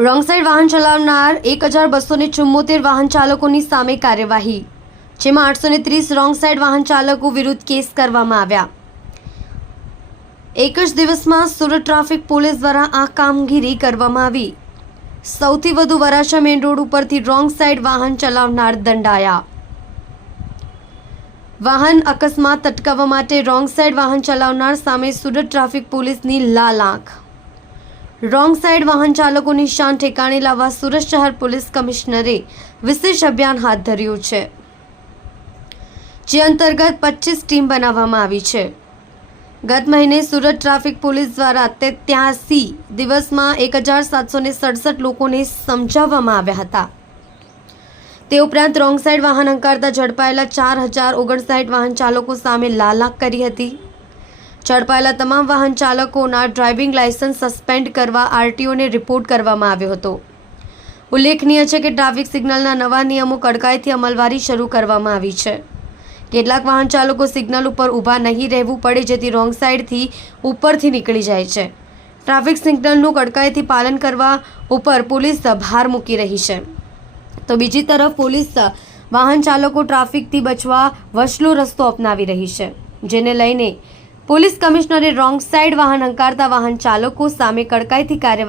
Wrong side વાહન ચલાવનાર એક હજાર બસો ને ચુમ્મોતેર વાહન ચાલકોની સામે કાર્યવાહી, જેમાં આઠસો ને ત્રીસ રોંગ સાઇડ વાહન ચાલકો વિરુદ્ધ કેસ કરવામાં આવ્યા. એક જ દિવસમાં સુરત ટ્રાફિક પોલીસ દ્વારા આ કામગીરી કરવામાં આવી. સૌથી વધુ વરાછા મેઇન રોડ ઉપરથી રોંગ સાઈડ વાહન ચલાવનાર દંડાયા. વાહન અકસ્માત અટકાવવા માટે રોંગ સાઈડ વાહન ચલાવનાર સામે સુરત ટ્રાફિક પોલીસની લાલ આંખ. રોંગ સાઈડ વાહન ચાલકોની શાન ઠેકાણે લાવવા સુરત શહેર પોલીસ કમિશનરે વિશેષ અભિયાન હાથ ધર્યું છે. જે અંતર્ગત પચીસ ટીમ બનાવવામાં આવી છે. ગત મહિને સુરત ટ્રાફિક પોલીસ દ્વારા ત્યાસી દિવસમાં એક હજાર સાતસો ને સડસઠ લોકોને સમજાવવામાં આવ્યા હતા. તે ઉપરાંત રોંગ સાઈડ વાહન હંકારતા ઝડપાયેલા ચાર હજાર ઓગણસાઠ વાહન ચાલકો સામે લાલાક કરી હતી. ઝડપાયેલા તમામ વાહન ચાલકોના ડ્રાઇવિંગ લાયસન્સ સસ્પેન્ડ કરવા આરટીઓને રિપોર્ટ કરવામાં આવ્યો હતો. ઉલ્લેખનીય છે કે ટ્રાફિક સિગ્નલના નવા નિયમો કડકાઈથી અમલવારી શરૂ કરવામાં આવી છે. કેટલાક વાહન ચાલકો સિગ્નલ ઉપર ઊભા નહીં રહેવું પડે જેથી રોંગ સાઈડથી ઉપરથી નીકળી જાય છે. ટ્રાફિક સિગ્નલનું કડકાઈથી પાલન કરવા ઉપર પોલીસ ભાર મૂકી રહી છે. તો બીજી તરફ પોલીસ વાહન ચાલકો ટ્રાફિકથી બચવા વચલો રસ્તો અપનાવી રહી છે, જેને લઈને પોલીસ કમિશનરે રોંગ સાઈડ વાહન હંકારતા વાહન ચાલકો સામે કડકાઈથી કાર્યવાહી